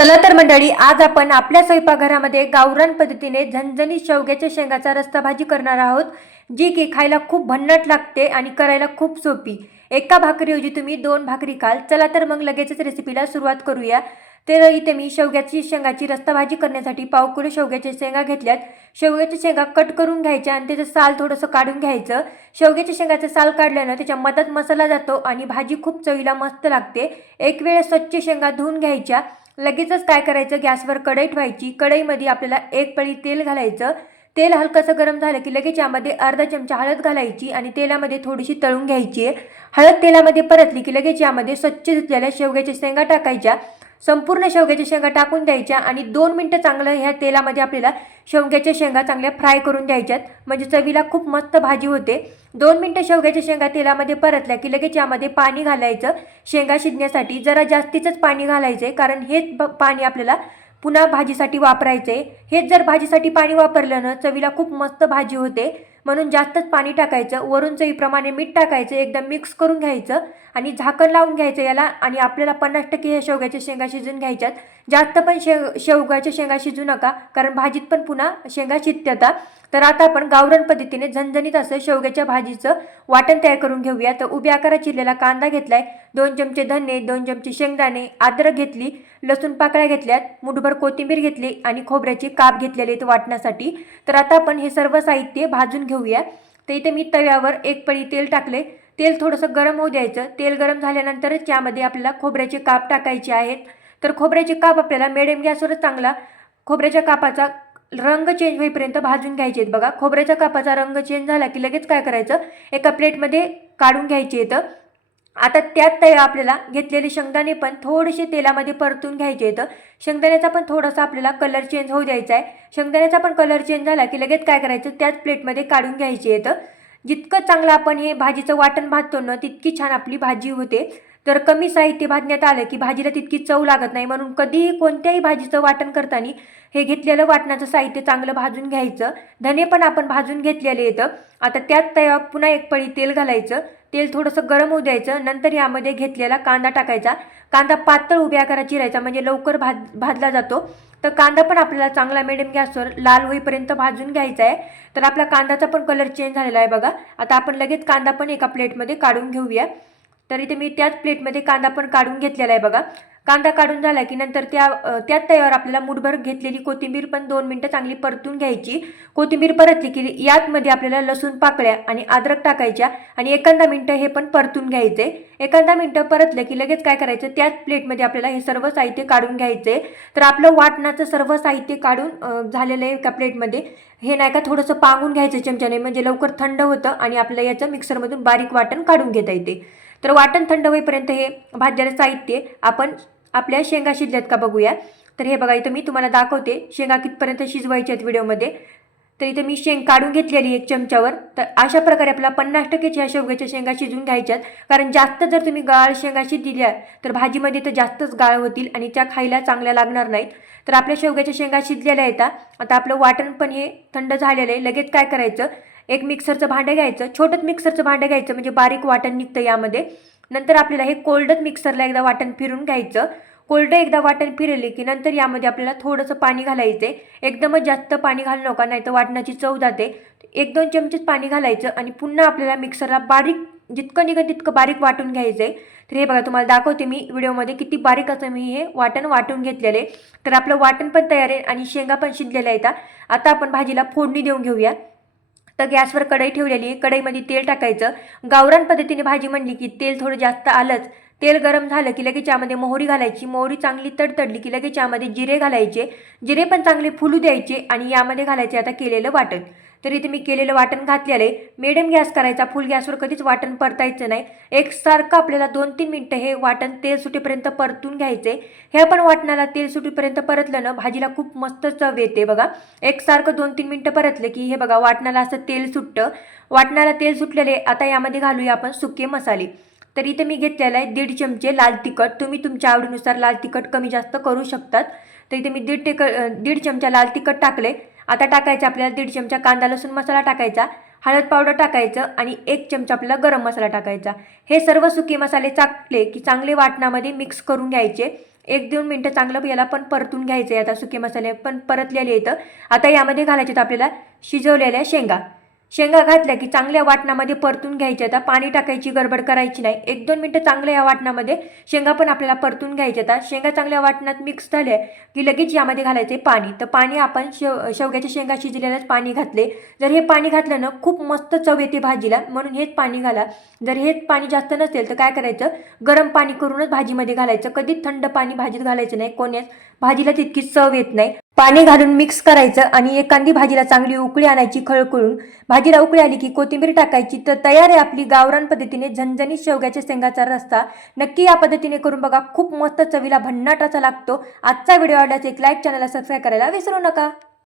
चला तर मंडळी आज आपण आपल्या स्वयंपाकघरामध्ये गावरान पद्धतीने झणझणी शेवग्याच्या शेंगाचा रस्ता भाजी करणार आहोत जी की खायला खूप भन्नाट लागते आणि करायला खूप सोपी. एका भाकरीऐवजी तुम्ही दोन भाकरी खाल. चला तर मग लगेचच रेसिपीला सुरुवात करूया. तर इथे मी शेवग्याची शेंगाची रस्ता भाजी करण्यासाठी पाव किलो शेवग्याच्या शेंगा घेतल्यात. शेवग्याच्या शेंगा कट करून घ्यायच्या आणि त्याचं साल थोडंसं काढून घ्यायचं. शेवग्याच्या शेंगाचं साल काढल्यानं त्याच्या मधात मसाला जातो आणि भाजी खूप चवीला मस्त लागते. एक वेळ स्वच्छ शेंगा धुवून घ्यायच्या. लगेचच काय करायचं? गॅसवर कढई ठेवायची. कढईमध्ये आपल्याला एक पळी तेल घालायचं. तेल हलकंसं गरम झालं की लगेच यामध्ये अर्धा चमचा हळद घालायची आणि तेलामध्ये थोडीशी तळून घ्यायची. आहे हळद तेलामध्ये परतली की लगेच यामध्ये स्वच्छ धुतलेल्या शेवग्याच्या शेंगा टाकायच्या. संपूर्ण शेवग्याच्या शेंगा टाकून द्यायच्या आणि दोन मिनटं चांगलं ह्या तेलामध्ये आपल्याला शेवग्याच्या शेंगा चांगल्या फ्राय करून द्यायच्यात. म्हणजे चवीला खूप मस्त भाजी होते. दोन मिनटं शेवग्याच्या शेंगा तेलामध्ये परतल्या की लगेच यामध्ये पाणी घालायचं. शेंगा शिजण्यासाठी जरा जास्तीचंच पाणी घालायचं आहे कारण हेच पाणी आपल्याला पुन्हा भाजीसाठी वापरायचे. हेच जर भाजीसाठी पाणी वापरलं ना चवीला खूप मस्त भाजी होते. म्हणून जास्तच पाणी टाकायचं. वरून चवीप्रमाणे मीठ टाकायचं. एकदम मिक्स करून घ्यायचं. आणि झाकण लावून घ्यायचं याला. आणि आपल्याला पन्नास टक्के ह्या शेवग्याच्या शेंगा शिजून घ्यायच्यात. जास्त पण शेव शेवग्याच्या शेंगा शिजू नका कारण भाजीत पण पुन्हा शेंगा शिजतात. तर आता आपण गावरण पद्धतीने झणझणीत असं शेवग्याच्या भाजीचं वाटण तयार करून घेऊया. तर उभ्या आकारात चिरलेला कांदा घेतलाय. दोन चमचे धने दोन चमचे शेंगदाणे अद्रक घेतली लसूण पाकळ्या घेतल्यात मुठभर कोथिंबीर घेतली आणि खोबऱ्याचे काप घेतलेले आहेत वाटण्यासाठी. तर आता आपण हे सर्व साहित्य भाजून घेऊया. तर इथे मी तव्यावर एक पळी तेल टाकले. तेल थोडंसं गरम होऊ द्यायचं. तेल गरम झाल्यानंतरच यामध्ये आपल्याला खोबऱ्याचे काप टाकायचे आहेत. तर खोबऱ्याचे काप आपल्याला मिडियम गॅसवरच चांगला खोबऱ्याच्या कापाचा रंग चेंज होईपर्यंत भाजून घ्यायचे आहेत. बघा खोबऱ्याच्या कापाचा रंग चेंज झाला की लगेच काय करायचं? एका प्लेटमध्ये काढून घ्यायचे येतं आता त्यात तयार आपल्याला घेतलेले शेंगदाणे पण थोडेसे तेलामध्ये परतून घ्यायचे येतं शेंगदाण्याचा पण थोडासा आपल्याला कलर चेंज होऊ द्यायचा आहे. शेंगदाण्याचा पण कलर चेंज झाला की लगेच काय करायचं? त्याच प्लेटमध्ये काढून घ्यायचे येतं जितकं चांगलं आपण हे भाजीचं वाटण भाजतो ना तितकी छान आपली भाजी होते. तर कमी साहित्य भाजण्यात आलं की भाजीला तितकी चव लागत नाही म्हणून कधीही कोणत्याही भाजीचं वाटण करताना हे घेतलेलं वाटणाचं साहित्य चांगलं भाजून घ्यायचं. धने पण आपण भाजून घेतलेले येतं आता त्यात तया पुन्हा एक पळी तेल घालायचं. तेल थोडंसं गरम होऊ द्यायचं. नंतर यामध्ये घेतलेला कांदा टाकायचा. कांदा पातळ उभ्या आकारात चिरायचा म्हणजे लवकर भाज भाजला जातो. तर कांदा पण आपल्याला चांगला मिडियम गॅसवर लाल होईपर्यंत भाजून घ्यायचा आहे. तर आपला कांद्याचा पण कलर चेंज झालेला आहे बघा. आता आपण लगेच कांदा पण एका प्लेटमध्ये काढून घेऊया. तर इथे मी त्याच प्लेटमध्ये कांदा पण काढून घेतलेला आहे बघा. कांदा काढून झाला की नंतर त्या त्यात त्याच तयावर आपल्याला मुठभर घेतलेली कोथिंबीर पण दोन मिनटं चांगली परतून घ्यायची. कोथिंबीर परतली की यातमध्ये आपल्याला लसूण पाकळ्या आणि अद्रक टाकायच्या आणि एखादा मिनटं हे पण परतून घ्यायचे. एखादा मिनटं परतलं की लगेच काय करायचं? त्याच प्लेटमध्ये आपल्याला हे सर्व साहित्य काढून घ्यायचे. तर आपलं वाटणाचं सर्व साहित्य काढून झालेलं आहे एका प्लेटमध्ये. हे नाही का थोडंसं पांगून घ्यायचं चमच्याने म्हणजे लवकर थंड होतं आणि आपल्याला याचं मिक्सरमधून बारीक वाटण काढून घेता येते. तर वाटण थंड होईपर्यंत हे भाज्याचं साहित्य आपण आपल्या शेंगा शिजल्यात का बघूया. तर हे बघा इथं मी तुम्हाला दाखवते शेंगा कितपर्यंत शिजवायच्या आहेत व्हिडिओमध्ये. तर इथे मी शेंग काढून घेतलेली एक चमच्यावर. तर अशा प्रकारे आपल्याला पन्नास टक्केच्या शेवग्याच्या शेंगा शिजून घ्यायच्यात कारण जास्त जर तुम्ही गाळ शेंगा शिजल्या तर भाजीमध्ये तर जास्तच गाळ होतील आणि त्या खायला चांगल्या लागणार नाहीत. तर आपल्या शेवग्याच्या शेंगा शिजलेल्या येतात आता आपलं वाटण पण हे थंड झालेलं आहे. लगेच काय करायचं? एक मिक्सरचं भांडं घ्यायचं छोटंच मिक्सरचं भांडं घ्यायचं म्हणजे बारीक वाटण निघतं यामध्ये. नंतर आपल्याला हे कोल्डच मिक्सरला एकदा वाटण फिरून घ्यायचं. कोल्ड एकदा वाटण फिरले की नंतर यामध्ये आपल्याला थोडंसं पाणी घालायचं. आहे एकदमच जास्त पाणी घालू नका नाही तर वाटणाची चव जाते. एक दोन चमचेच पाणी घालायचं आणि पुन्हा आपल्याला मिक्सरला बारीक जितकं निघेल तितकं बारीक वाटून घ्यायचं. आहे तर हे बघा तुम्हाला दाखवते मी व्हिडिओमध्ये किती बारीक असं मी हे वाटण वाटून घेतलेले. तर आपलं वाटण पण तयार आहे आणि शेंगा पण शिजलेल्या आहेत. आता आपण भाजीला फोडणी देऊन घेऊया. तर गॅसवर कढई ठेवलेली कढईमध्ये तेल टाकायचं. गावरान पद्धतीने भाजी म्हणली की तेल थोडं जास्त आलंच. तेल गरम झालं की लगेच यामध्ये मोहरी घालायची. मोहरी चांगली तडतडली की लगेच यामध्ये जिरे घालायचे. जिरे पण चांगले फुलू द्यायचे आणि यामध्ये घालायचे आता केलेलं वाटण. तर इथे मी केलेलं वाटण घातलेलं आहे. मिडियम गॅस करायचा फुल गॅसवर कधीच वाटण परतायचं नाही. एकसारखं आपल्याला दोन तीन मिनटं हे वाटण तेल सुटेपर्यंत परतून घ्यायचे हे पण वाटणाला तेल सुटेपर्यंत परतलं ना भाजीला खूप मस्त चव येते बघा. एकसारखं दोन तीन मिनटं परतलं की हे बघा वाटणाला असं तेल सुटतं. वाटणाला तेल सुटलेले आता यामध्ये घालूया आपण सुके मसाले. तर इथे मी घेतलेलं आहे दीड चमचे लाल तिखट. तुम्ही तुमच्या आवडीनुसार लाल तिखट कमी जास्त करू शकतात. तर इथे मी दीड टेक दीड चमचा लाल तिखट टाकले आता टाकायचं आपल्याला दीड चमचा कांदा लसूण मसाला टाकायचा हळद पावडर टाकायचं आणि एक चमचा आपल्याला गरम मसाला टाकायचा. हे सर्व सुके मसाले चाकले की चांगले वाटणामध्ये मिक्स करून घ्यायचे. एक दोन मिनटं चांगलं याला पण परतून घ्यायचं आहे आता सुके मसाले पण परतलेले येतं आता यामध्ये घालायचे आपल्याला शिजवलेल्या शेंगा. शेंगा घातल्या की चांगल्या वाटणामध्ये परतून घ्यायच्या आता पाणी टाकायची गडबड करायची नाही. एक दोन मिनटं चांगल्या या वाटणामध्ये शेंगा पण आपल्याला परतून घ्यायच्या. आता शेंगा चांगल्या वाटणात मिक्स झाल्या की लगेच यामध्ये घालायचे पाणी. तर पाणी आपण शेव शेवग्याच्या शेंगा शिजलेल्याच पाणी घातले. जर हे पाणी घातलं ना खूप मस्त चव येते भाजीला. म्हणून हेच पाणी घाला. जर हेच पाणी जास्त नसेल तर काय करायचं? गरम पाणी करूनच भाजीमध्ये घालायचं. कधीच थंड पाणी भाजीत घालायचं नाही. कोण्याच भाजीला तितकी चव येत नाही. पाणी घालून मिक्स करायचं आणि एखादी भाजीला चांगली उकळी आणायची खळखळून भाजीला उकळी आली की कोथिंबीर टाकायची. तर तयार आहे आपली गावरान पद्धतीने झणझणीत शेवग्याच्या शेंगाचा रस्ता नक्की या पद्धतीने करून बघा. खूप मस्त चवीला भन्नाटाचा लागतो. आजचा व्हिडिओ आवडल्यास एक लाईक चॅनलला सबस्क्राईब करायला विसरू नका.